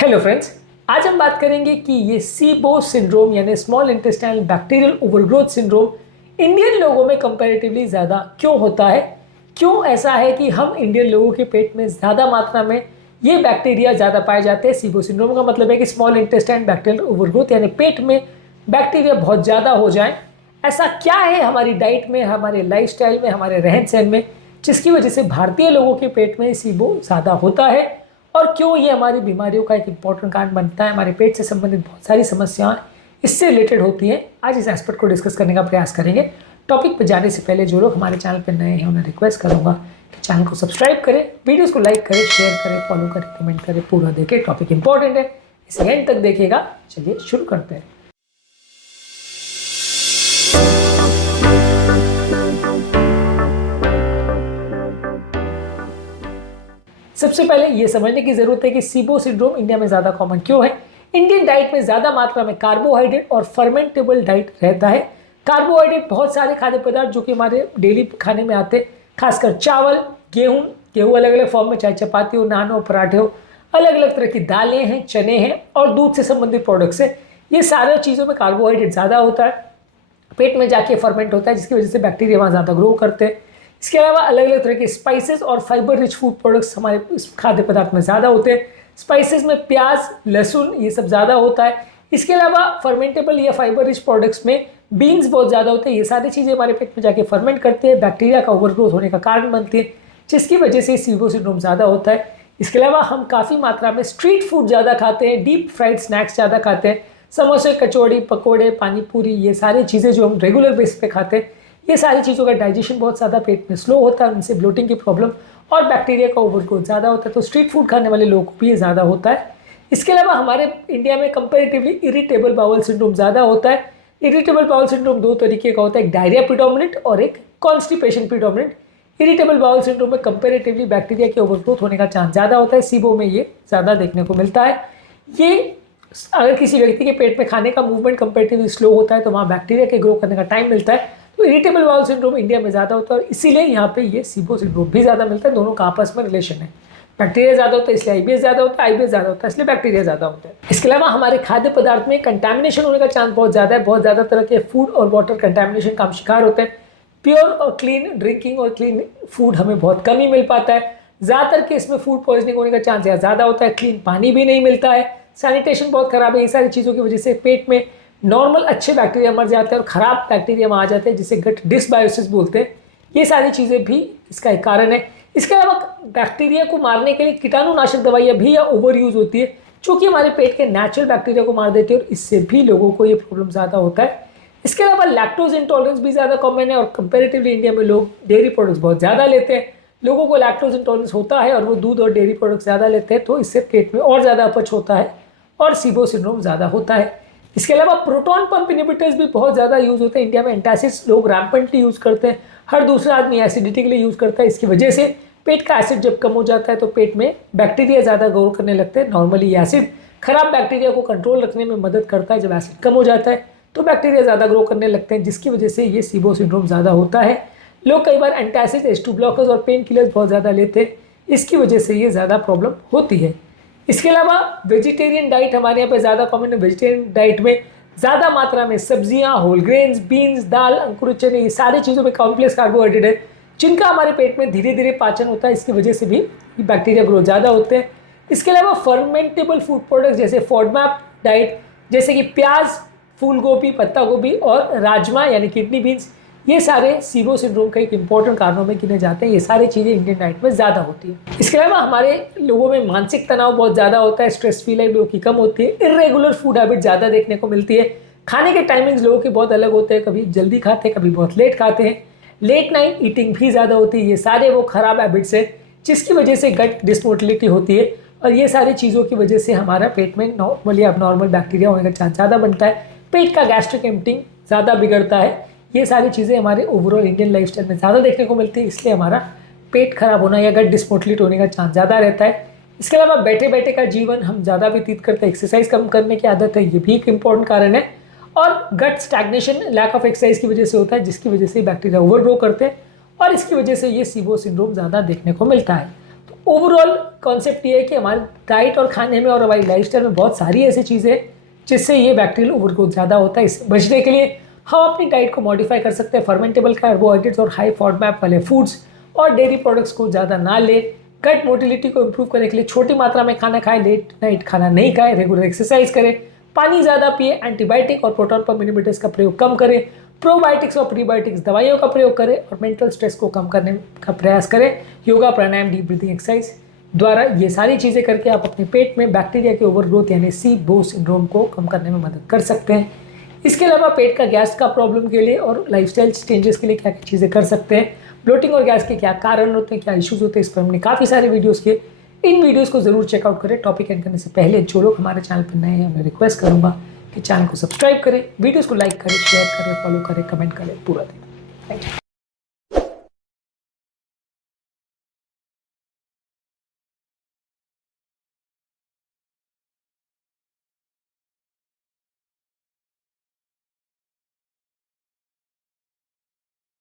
Hello friends, आज हम बात करेंगे कि ये सीबो सिंड्रोम यानी small intestinal bacterial overgrowth syndrome Indian लोगों में कंपैरेटिवली ज़्यादा क्यों होता है। क्यों ऐसा है कि हम इंडियन लोगों के पेट में ज़्यादा मात्रा में ये बैक्टीरिया ज़्यादा पाए जाते हैं। सीबो सिंड्रोम का मतलब है कि स्मॉल इंटेस्टाइन बैक्टीरियल ओवरग्रोथ यानी पेट में बैक्टीरिया बहुत ज़्यादा हो जाए। ऐसा क्या है हमारी डाइट में, हमारे लाइफस्टाइल में, हमारे रहन सहन में, जिसकी वजह से भारतीय लोगों के पेट में सीबो ज़्यादा होता है और क्यों ये हमारी बीमारियों का एक इंपॉर्टेंट कारण बनता है। हमारे पेट से संबंधित बहुत सारी समस्याएं इससे रिलेटेड होती हैं। आज इस एस्पेक्ट को डिस्कस करने का प्रयास करेंगे। टॉपिक पर जाने से पहले जो लोग हमारे चैनल पर नए हैं उन्हें रिक्वेस्ट करूंगा कि चैनल को सब्सक्राइब करें, वीडियोस को लाइक करें, शेयर करें, फॉलो करें, कमेंट करें, पूरा देखें। टॉपिक इंपॉर्टेंट है, इसे एंड तक देखिएगा। चलिए शुरू करते हैं। सबसे पहले ये समझने की जरूरत है कि सीबो सिंड्रोम इंडिया में ज़्यादा कॉमन क्यों है। इंडियन डाइट में ज़्यादा मात्रा में कार्बोहाइड्रेट और फर्मेंटेबल डाइट रहता है। कार्बोहाइड्रेट बहुत सारे खाद्य पदार्थ जो कि हमारे डेली खाने में आते हैं, खासकर चावल, गेहूँ अलग अलग फॉर्म में, चाहे चपाती हो, नान हो, पराठे हो, अलग अलग तरह की दालें हैं, चने हैं और दूध से संबंधित प्रोडक्ट्स हैं। ये सारे चीज़ों में कार्बोहाइड्रेट ज़्यादा होता है, पेट में जाके फर्मेंट होता है, जिसकी वजह से बैक्टीरिया वहाँ ज़्यादा ग्रो करते हैं। इसके अलावा अलग अलग तरह के स्पाइसेस और फाइबर रिच फूड प्रोडक्ट्स हमारे इस खाद्य पदार्थ में ज़्यादा होते हैं। स्पाइसेस में प्याज, लहसुन, ये सब ज़्यादा होता है। इसके अलावा फर्मेंटेबल या फाइबर रिच प्रोडक्ट्स में बीन्स बहुत ज़्यादा होते हैं। ये सारी चीज़ें हमारे पेट में जाके फर्मेंट करते हैं, बैक्टीरिया का ओवरग्रोथ होने का कारण बनती है, जिसकी वजह से सीबो सिंड्रोम ज़्यादा होता है। इसके अलावा हम काफ़ी मात्रा में स्ट्रीट फूड ज़्यादा खाते हैं, डीप फ्राइड स्नैक्स ज़्यादा खाते हैं, समोसे, कचौड़ी, पकौड़े, पानी पूरी, ये सारी चीज़ें जो हम रेगुलर बेस पे खाते हैं, ये सारी चीज़ों का डाइजेशन बहुत ज़्यादा पेट में स्लो होता है, उनसे ब्लोटिंग की प्रॉब्लम और बैक्टीरिया का ओवरग्रोथ ज़्यादा होता है। तो स्ट्रीट फूड खाने वाले लोगों को भी ये ज़्यादा होता है। इसके अलावा हमारे इंडिया में कंपैरेटिवली इरिटेबल बाउल सिंड्रोम ज़्यादा होता है। इरिटेबल बाउल सिंड्रोम दो तरीके का होता है, एक डायरिया प्रीडोमिनेंट और एक constipation predominant. Irritable bowel syndrome में कंपैरेटिवली बैक्टीरिया के ओवरग्रोथ होने का चांस ज़्यादा होता है। सीबो में ये ज़्यादा देखने को मिलता है। ये अगर किसी व्यक्ति के पेट में खाने का मूवमेंट कंपैरेटिवली स्लो होता है तो वहाँ बैक्टीरिया के ग्रो करने का टाइम मिलता है। तो इरिटेबल बाउल सिंड्रोम इंडिया में ज़्यादा होता है और इसीलिए यहाँ पे ये सीबो सिंड्रोम भी ज़्यादा मिलता है। दोनों का आपस में रिलेशन है। बैक्टीरिया ज़्यादा होता है इसलिए आईबीएस ज़्यादा होता है, आईबीएस ज़्यादा होता है इसलिए बैक्टीरिया ज़्यादा होता है। इसके अलावा हमारे खाद्य पदार्थ में कंटैमिनेशन होने का चांस बहुत ज़्यादा है। बहुत ज़्यादा तरह के फूड और वाटर कंटैमिनेशन का हम शिकार होते हैं। प्योर और क्लीन ड्रिंकिंग और क्लीन फूड हमें बहुत कम ही मिल पाता है। ज़्यादातर केस में फूड पॉइजनिंग होने का चांस ज़्यादा होता है। क्लीन पानी भी नहीं मिलता है, सैनिटेशन बहुत ख़राब है। ये सारी चीज़ों की वजह से पेट में नॉर्मल अच्छे बैक्टीरिया मर जाते हैं और ख़राब बैक्टीरिया वहाँ आ जाते हैं, जिसे गट डिसबायोसिस बोलते हैं। ये सारी चीज़ें भी इसका एक कारण है। इसके अलावा बैक्टीरिया को मारने के लिए कीटाणुनाशक दवाइयाँ भी या ओवर यूज़ होती है, जो कि हमारे पेट के नेचुरल बैक्टीरिया को मार देती है और इससे भी लोगों को ये प्रॉब्लम ज़्यादा होता है। इसके अलावा लैक्टोज इंटॉलरेंस भी ज़्यादा कॉमन है और कंपेरेटिवली इंडिया में लोग डेयरी प्रोडक्ट्स बहुत ज़्यादा लेते हैं। लोगों को लैक्टोज इंटॉलरेंस होता है और वो दूध और डेयरी प्रोडक्ट्स ज़्यादा लेते हैं, तो इससे पेट में और ज़्यादा अपच होता है और सीबो सिंड्रोम ज़्यादा होता है। इसके अलावा प्रोटॉन पंप इनहिबिटर्स भी बहुत ज़्यादा यूज़ होते हैं इंडिया में। एंटासिड्स लोग रैम्पेंटली यूज़ करते हैं। हर दूसरा आदमी एसिडिटी के लिए यूज़ करता है। इसकी वजह से पेट का एसिड जब कम हो जाता है तो पेट में बैक्टीरिया ज़्यादा ग्रो करने लगते हैं। नॉर्मली एसिड खराब बैक्टीरिया को कंट्रोल रखने में मदद करता है। जब एसिड कम हो जाता है तो बैक्टीरिया ज़्यादा ग्रो करने लगते हैं, जिसकी वजह से ये सीबो सिंड्रोम ज़्यादा होता है। लोग कई बार एंटासिड, H2 ब्लॉकर्स और पेन किलर्स बहुत ज़्यादा लेते हैं, इसकी वजह से ये ज़्यादा प्रॉब्लम होती है। इसके अलावा वेजिटेरियन डाइट हमारे यहाँ पे ज़्यादा कॉमन है। वेजिटेरियन डाइट में ज़्यादा मात्रा में सब्जियां, होल ग्रेन्स, बीन्स, दाल, अंकुरित चने, ये सारी चीज़ों में कॉम्प्लेक्स कार्बोहाइड्रेट है, जिनका हमारे पेट में धीरे धीरे पाचन होता है। इसकी वजह से भी बैक्टीरिया ग्रोथ ज़्यादा होते हैं। इसके अलावा फर्मेंटेबल फूड प्रोडक्ट्स जैसे फॉडमैप डाइट, जैसे कि प्याज, फूल गोभी, पत्ता गोभी और राजमा यानी किडनी बीन्स, ये सारे सीबो सिंड्रोम का एक इंपॉर्टेंट कारणों में गिने जाते हैं। ये सारी चीज़ें इंडियन डाइट में ज़्यादा होती है। इसके अलावा हमारे लोगों में मानसिक तनाव बहुत ज़्यादा होता है। स्ट्रेस फी लाइफ लोगों की कम होती है। इरेगुलर फूड हैबिट ज़्यादा देखने को मिलती है। खाने के टाइमिंग्स लोगों के बहुत अलग होते हैं, कभी जल्दी खाते हैं, कभी बहुत लेट खाते हैं। लेट नाइट ईटिंग भी ज़्यादा होती है। ये सारे वो खराब हैबिट्स हैं जिसकी वजह से गट डिसमोटिलिटी होती है और ये सारी चीज़ों की वजह से हमारा पेट में नॉर्मली अबनॉर्मल बैक्टीरिया होने का चांस ज़्यादा बनता है। पेट का गैस्ट्रिक एम्प्टिंग ज़्यादा बिगड़ता है। ये सारी चीज़ें हमारे ओवरऑल इंडियन लाइफस्टाइल में ज़्यादा देखने को मिलती है, इसलिए हमारा पेट खराब होना या गट डिसमोटिलेट होने का चांस ज़्यादा रहता है। इसके अलावा बैठे बैठे का जीवन हम ज़्यादा व्यतीत करते हैं। एक्सरसाइज कम करने की आदत है, ये भी एक इंपॉर्टेंट कारण है। और गट स्टैग्नेशन लैक ऑफ एक्सरसाइज की वजह से होता है, जिसकी वजह से बैक्टीरिया ओवरग्रो करते हैं और इसकी वजह से ये सीबो सिंड्रोम ज़्यादा देखने को मिलता है। तो ओवरऑल कॉन्सेप्ट ये है कि हमारे डाइट और खाने में और हमारी लाइफस्टाइल में बहुत सारी ऐसी चीज़ें हैं जिससे ये बैक्टीरियल ओवरग्रोथ ज़्यादा होता है। इससे बचने के लिए हम अपनी डाइट को मॉडिफाई कर सकते हैं। फर्मेंटेबल कार्बोहाइड्रेट्स और हाई फॉडमैप वाले फूड्स और डेयरी प्रोडक्ट्स को ज़्यादा ना ले। गट मोटिलिटी को इम्प्रूव करने के लिए छोटी मात्रा में खाना खाएं, लेट नाइट खाना नहीं खाएं, रेगुलर एक्सरसाइज करें, पानी ज़्यादा पिए, एंटीबायोटिक और प्रोटॉन पंप इनहिबिटर्स का प्रयोग कम करें, प्रोबायोटिक्स और प्रीबायोटिक्स दवाइयों का प्रयोग करें और मेंटल स्ट्रेस को कम करने का प्रयास करें। योगा, प्राणायाम, डीप ब्रीथिंग एक्सरसाइज द्वारा ये सारी चीज़ें करके आप अपने पेट में बैक्टीरिया के ओवरग्रोथ यानी SIBO सिंड्रोम को कम करने में मदद कर सकते हैं। इसके अलावा पेट का गैस का प्रॉब्लम के लिए और लाइफस्टाइल चेंजेस के लिए क्या क्या चीज़ें कर सकते हैं, ब्लोटिंग और गैस के क्या कारण होते हैं, क्या इश्यूज होते हैं, इस पर हमने काफ़ी सारे वीडियोस किए। इन वीडियोस को जरूर चेकआउट करें। टॉपिक एंड करने से पहले जो लोग हमारे चैनल पर नए हैं मैं रिक्वेस्ट करूँगा कि चैनल को सब्सक्राइब करें, वीडियोज़ को लाइक करें, शेयर करें, फॉलो करें, कमेंट करें पूरा दिन। Thank you.